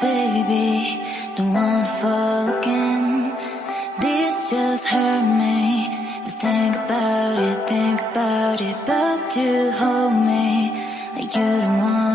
baby, don't wanna fall again. This just hurt me. Just think about it, but you hold me like you don't want